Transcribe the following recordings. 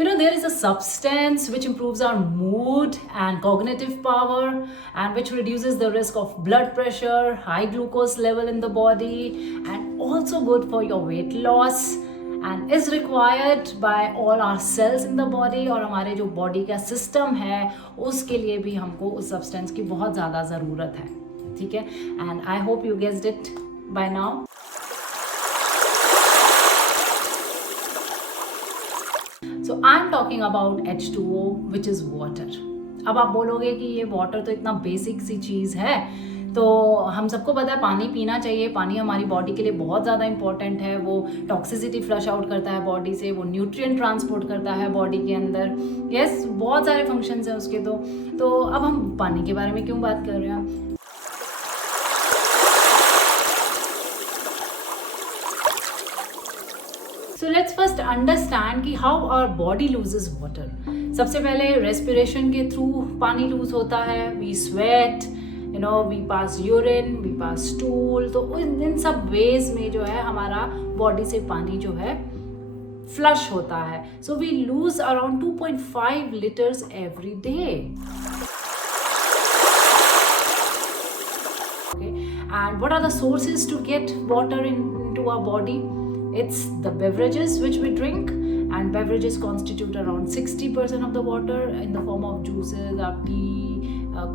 There is a substance which improves our mood and cognitive power and which reduces the risk of blood pressure, high glucose level in the body, and also good for your weight loss and is required by all our cells in the body. और हमारे जो body का system है उसके लिए भी हमको उस सब्सटेंस की बहुत ज़्यादा ज़रूरत है, ठीक है. And I hope you guessed it by now. So I'm talking about H2O, which is water. अब आप बोलोगे कि ये वाटर तो इतना बेसिक सी चीज़ है, तो हम सबको पता है पानी पीना चाहिए. पानी हमारी बॉडी के लिए बहुत ज़्यादा इंपॉर्टेंट है. वो टॉक्सिसिटी फ्लश आउट करता है बॉडी से, वो न्यूट्रिएंट ट्रांसपोर्ट करता है बॉडी के अंदर. यस, बहुत सारे फंक्शंस हैं उसके. तो अब हम पानी के बारे में क्यों बात कर रहे हैं? So let's first understand कि how our body loses water. सबसे पहले रेस्पिरेशन के थ्रू पानी लूज होता है. We sweat, we pass urine, we pass stool. तो इन सब वेज में जो है हमारा बॉडी से पानी जो है फ्लश होता है. So we lose around 2.5 liters every day. Okay. And what are the sources to get water into our body? It's the beverages which we drink, and beverages constitute around 60% of the water in the form of juices, tea,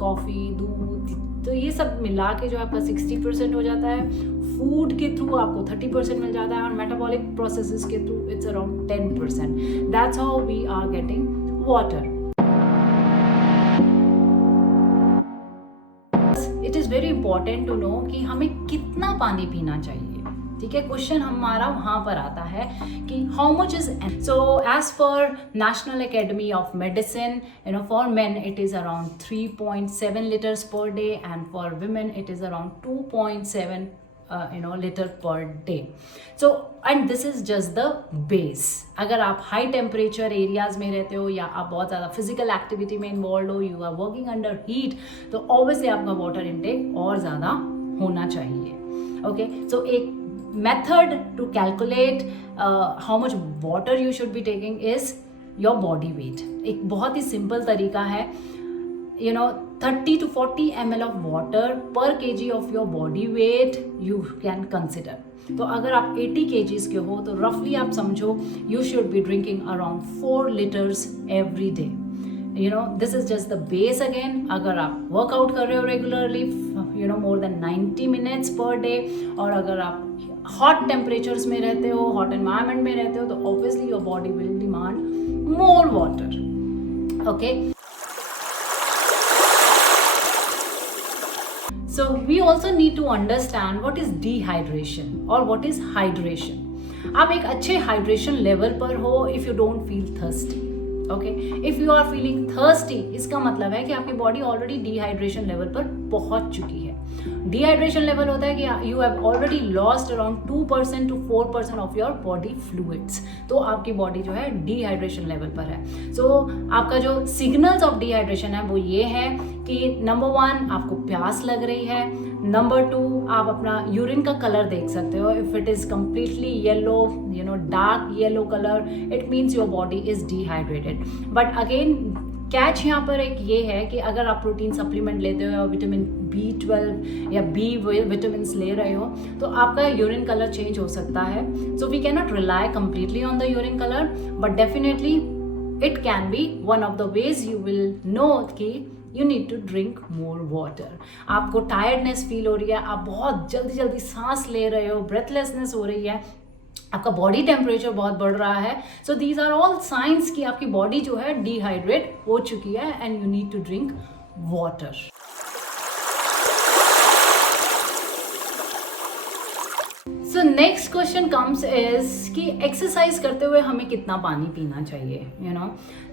coffee, दूध. तो ये सब मिला के जो आपका 60% हो जाता है. फूड के थ्रू आपको 30% मिल जाता है, और मेटाबॉलिक प्रोसेसेस के through its around 10%. That's how we are getting water. It is very important to know कि हमें कितना पानी पीना चाहिए. ठीक है, क्वेश्चन हमारा वहाँ पर आता है कि how much is. So as per National Academy of Medicine, for men it is around 3.7 liters per day, and for women it is around 2.7 liter per day. So and this is just the base. अगर आप high temperature areas में रहते हो या आप बहुत ज़्यादा physical activity में इन्वॉल्व हो, you are working under heat, तो ऑब्वियसली आपका वाटर इनटेक और ज़्यादा होना चाहिए. ओके, सो एक method to calculate how much water you should be taking is your body weight. एक बहुत ही सिंपल तरीका है. 30 to 40 ml of water per kg of your body weight you can consider. तो अगर आप 80 kgs के हो तो रफली आप समझो you should be drinking around 4 liters every day. This is just the base again. अगर आप वर्कआउट कर रहे हो regularly, more than 90 minutes per day, और अगर आप हॉट टेम्परेचर्स में रहते हो, हॉट एनवायरनमेंट में रहते हो, तो obviously your body will demand more water. Okay, so we also need to understand what is dehydration और व्हाट इज हाइड्रेशन. आप एक अच्छे हाइड्रेशन लेवल पर हो if you don't feel thirsty. Okay, if you are feeling thirsty, इसका मतलब है कि आपकी बॉडी ऑलरेडी डिहाइड्रेशन लेवल पर पहुंच चुकी है. डिहाइड्रेशन लेवल होता है कि you have already lost around 2% to 4% of your body fluids. तो आपकी बॉडी जो है डिहाइड्रेशन लेवल पर है. सो आपका जो सिग्नल्स ऑफ डिहाइड्रेशन है वो ये है कि नंबर 1 आपको प्यास लग रही है. नंबर 2 आप अपना यूरिन का कलर देख सकते हो. If it is completely yellow, dark yellow colour, it means your body is dehydrated. But again catch यहाँ पर एक ये है कि अगर आप प्रोटीन सप्लीमेंट लेते हो या विटामिन B12 या B विटामिन ले रहे हो, तो आपका यूरिन कलर चेंज हो सकता है. So we can not rely completely on the urine colour, but definitely it can be one of the ways you will know कि you need to drink more water. आपको tiredness feel हो रही है, आप बहुत जल्दी जल्दी सांस ले रहे हो, ब्रेथलेसनेस हो रही है, आपका बॉडी टेम्परेचर बहुत बढ़ रहा है. So these are all signs कि आपकी बॉडी जो है डिहाइड्रेट हो चुकी है and you need to drink water. So next question comes is कि एक्सरसाइज करते हुए हमें कितना पानी पीना चाहिए.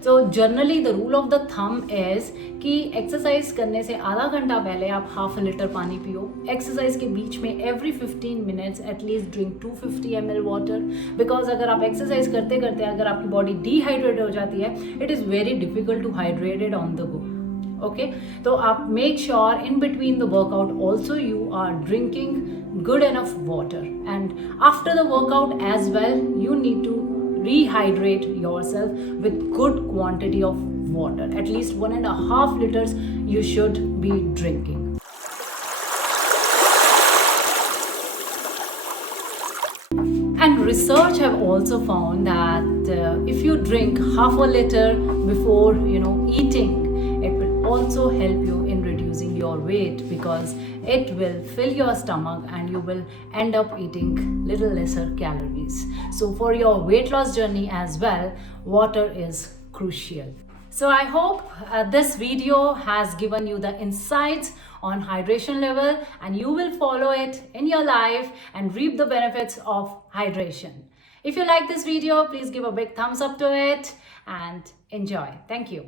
So generally the rule of the thumb is कि एक्सरसाइज करने से आधा घंटा पहले आप 1/2 लीटर पानी पियो. एक्सरसाइज के बीच में every 15 minutes at least drink 250 ml water. Because अगर आप एक्सरसाइज करते करते अगर आपकी बॉडी डिहाइड्रेट हो जाती है, it is very difficult to hydrated on the go. Okay, तो आप make sure in between the workout also you are drinking good enough water, and after the workout as well you need to rehydrate yourself with good quantity of water. At least 1.5 liters you should be drinking. And research have also found that if you drink half a liter before eating, it will also help you in reducing your weight, because it will fill your stomach and you will end up eating little lesser calories. So for your weight loss journey as well, water is crucial. So I hope this video has given you the insights on hydration level, and you will follow it in your life and reap the benefits of hydration. If you like this video, please give a big thumbs up to it and enjoy. Thank you.